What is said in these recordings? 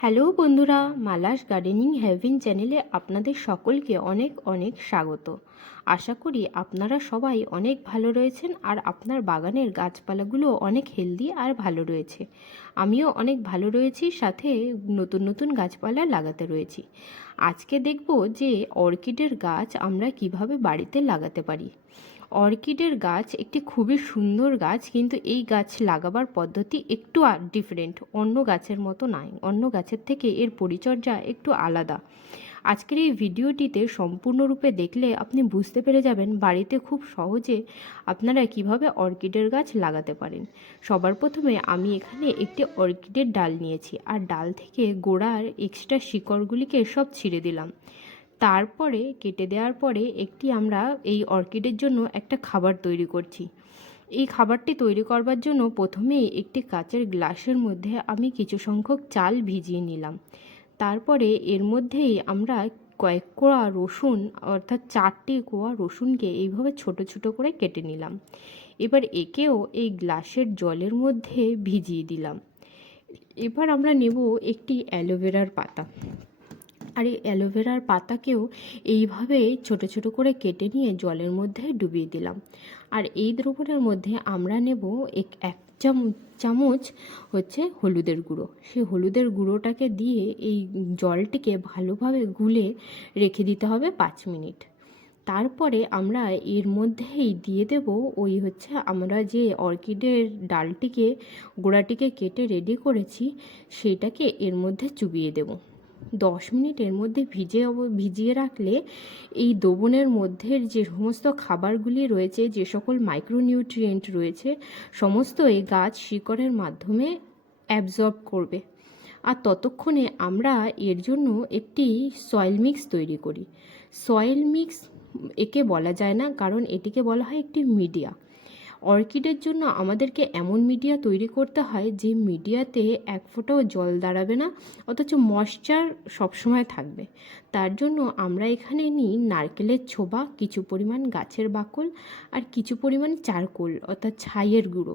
Hello বন্ধুরা Mala's gardening haven চ্যানেলে আপনাদের সকলকে অনেক অনেক স্বাগত। আশা করি আপনারা সবাই অনেক ভালো রয়েছেন আর আপনার বাগানের গাছপালাগুলো অনেক হেলদি আর ভালো রয়েছে। আমিও অনেক ভালো রয়েছি, সাথে নতুন নতুন গাছপালা লাগাতে রয়েছি। আজকে দেখব যে অর্কিডের গাছ আমরা কীভাবে বাড়িতে লাগাতে পারি। অর্কিডের গাছ একটি খুবই সুন্দর গাছ, কিন্তু এই গাছ লাগাবার পদ্ধতি একটু ডিফারেন্ট অন্য গাছের মতো নয় অন্য গাছের থেকে এর পরিচর্যা একটু আলাদা। আজকের এই ভিডিওটিতে সম্পূর্ণরূপে দেখলে আপনি বুঝতে পেরে যাবেন বাড়িতে খুব সহজে আপনারা কীভাবে অর্কিডের গাছ লাগাতে পারেন। সবার প্রথমে আমি এখানে একটি অর্কিডের ডাল নিয়েছি। আর ডাল থেকে গোড়ার এক্সট্রা শিকড়গুলিকে সব ছিঁড়ে দিলাম। তারপরে, কেটে দেওয়ার পরে একটি আমরা এই অর্কিডের জন্য একটা খাবার তৈরি করছি। এই খাবারটি তৈরি করবার জন্য প্রথমেই একটি কাচের গ্লাসের মধ্যে আমি কিছু সংখ্যক চাল ভিজিয়ে নিলাম। তারপরে এর মধ্যেই আমরা কয়েক কোয়া রসুন, অর্থাৎ চারটি কোয়া রসুনকে এইভাবে ছোট ছোট করে কেটে নিলাম। এবার একেও এই গ্লাসের জলের মধ্যে ভিজিয়ে দিলাম। এবার আমরা নেব একটি অ্যালোভেরার পাতা। আর এই অ্যালোভেরার পাতাকেও এইভাবে ছোট ছোট করে কেটে নিয়ে জলের মধ্যে ডুবিয়ে দিলাম। আর এই দ্রবণের মধ্যে আমরা নেব এক এক চামচ হচ্ছে হলুদের গুঁড়ো। সেই হলুদের গুঁড়োটাকে দিয়ে এই জলটিকে ভালোভাবে গুলে রেখে দিতে হবে পাঁচ মিনিট। তারপরে আমরা এর মধ্যেই দিয়ে দেব ওই হচ্ছে আমরা যে অর্কিডের ডালটিকে, গোড়াটিকে কেটে রেডি করেছি, সেটাকে এর মধ্যে চুবিয়ে দেবো। দশ মিনিটের মধ্যে ভিজে ভিজিয়ে রাখলে এই দোবনের মধ্যে যে সমস্ত খাবারগুলি রয়েছে, যে সকল মাইক্রোনিউট্রিয়েন্ট রয়েছে, সমস্ত এই গাছ শিকড়ের মাধ্যমে অ্যাবজর্ব করবে। আর ততক্ষণে আমরা এর জন্য একটি সয়েল মিক্স তৈরি করি। সয়েল মিক্স একে বলা যায় না, কারণ এটিকে বলা হয় একটি মিডিয়া অর্কিডের জন্য আমাদেরকে এমন মিডিয়া তৈরি করতে হয় যে মিডিয়াতে এক ফোঁটাও জল দাঁড়াবে না, অথচ ময়শ্চার সবসময় থাকবে। তার জন্য আমরা এখানে নিই নারকেলের ছোবা, কিছু পরিমাণ গাছের বাকল আর কিছু পরিমাণ চারকোল, অর্থাৎ ছাইয়ের গুঁড়ো।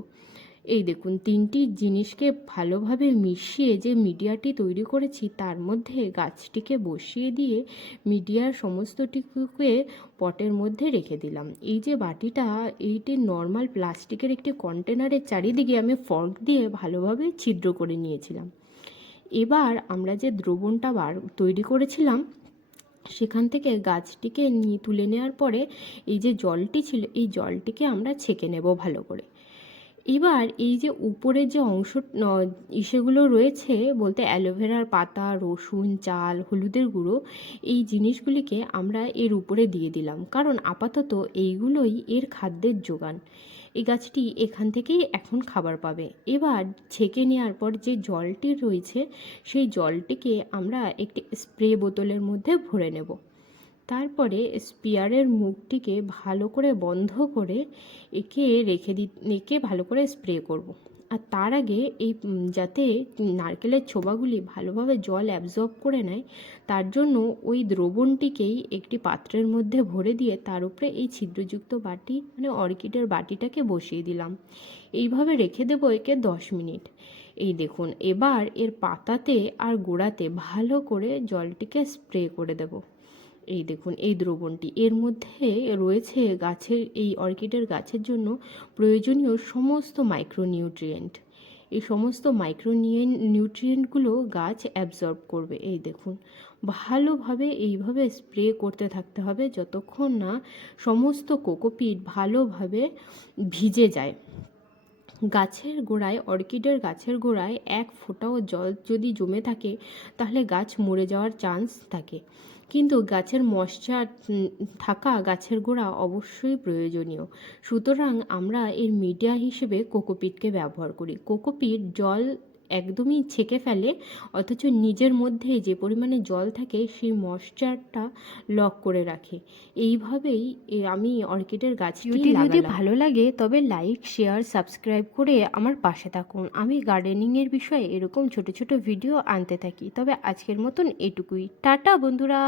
এই দেখুন, তিনটি জিনিসকে ভালোভাবে মিশিয়ে যে মিডিয়াটি তৈরি করেছি, তার মধ্যে গাছটিকে বসিয়ে দিয়ে মিডিয়ার সমস্তটিকে পটের মধ্যে রেখে দিলাম। এই যে বাটিটা, এইটি নর্মাল প্লাস্টিকের একটি কন্টেনারের চারিদিকে আমি ফর্ক দিয়ে ভালোভাবে ছিদ্র করে নিয়েছিলাম। এবার আমরা যে দ্রবণটা বার, তৈরি করেছিলাম, সেখান থেকে গাছটিকে নিয়ে তুলে নেওয়ার পরে এই যে জলটি ছিল, এই জলটিকে আমরা ছেঁকে নেব ভালো করে। এবার এই যে উপরের যে অংশ ইসেগুলো রয়েছে বলতে অ্যালোভেরার পাতা, রসুন, চাল, হলুদের গুঁড়ো, এই জিনিসগুলিকে আমরা এর উপরে দিয়ে দিলাম। কারণ আপাতত এইগুলোই এর খাদ্যের যোগান। এই গাছটি এখান থেকেই এখন খাবার পাবে। এবার ছেঁকে নেওয়ার পর যে জলটি রয়েছে, সেই জলটিকে আমরা একটি স্প্রে বোতলের মধ্যে ভরে নেব। তারপরে স্পিয়ারের মুখটিকে ভালো করে বন্ধ করে একে রেখে দি, একে ভালো করে স্প্রে করব। আর তার আগে এই যাতে নারকেলের ছোবাগুলি ভালোভাবে জল অ্যাবজর্ব করে নেয়, তার জন্য ওই দ্রবণটিকেই একটি পাত্রের মধ্যে ভরে দিয়ে তার উপরে এই ছিদ্রযুক্ত বাটি মানে অর্কিডের বাটিটাকে বসিয়ে দিলাম। এইভাবে রেখে দেবো একে দশ মিনিট। এই দেখুন, এবার এর পাতাতে আর গোড়াতে ভালো করে জলটিকে স্প্রে করে দেবো। এই দেখুন, এই দ্রবণটি। এর মধ্যে রয়েছে গাছের, এই অর্কিডের গাছের জন্য প্রয়োজনীয় সমস্ত মাইক্রোনিউট্রিয়েন্ট। এই সমস্ত মাইক্রোনিয়েন নিউট্রিয়েন্টগুলো গাছ অ্যাবজর্ব করবে। এই দেখুন, ভালোভাবে এইভাবে স্প্রে করতে থাকতে হবে যতক্ষণ না সমস্ত কোকোপিট ভালোভাবে ভিজে যায়। গাছের গোড়ায়, অর্কিডের গাছের গোড়ায় এক ফোঁটাও জল যদি জমে থাকে, তাহলে গাছ মরে যাওয়ার চান্স থাকে। কিন্তু গাছের মশচার থাকা গাছের গোড়া অবশ্যই প্রয়োজনীয়। সুতরাং আমরা এর মিডিয়া হিসেবে কোকোপিটকে ব্যবহার করি। কোকোপিট জল একদমই ছেঁকে ফেলে অথচ নিজের মধ্যে যে পরিমাণে জল থাকে সেই ময়শ্চারটা লক করে রাখে। এইভাবেই আমি অর্কিডের গাছটি যদি ভালো লাগে তবে লাইক শেয়ার সাবস্ক্রাইব করে আমার পাশে থাকুন। আমি গার্ডেনিংয়ের বিষয়ে এরকম ছোট ছোট ভিডিও আনতে থাকি। তবে আজকের মতন এটুকুই। টাটা বন্ধুরা!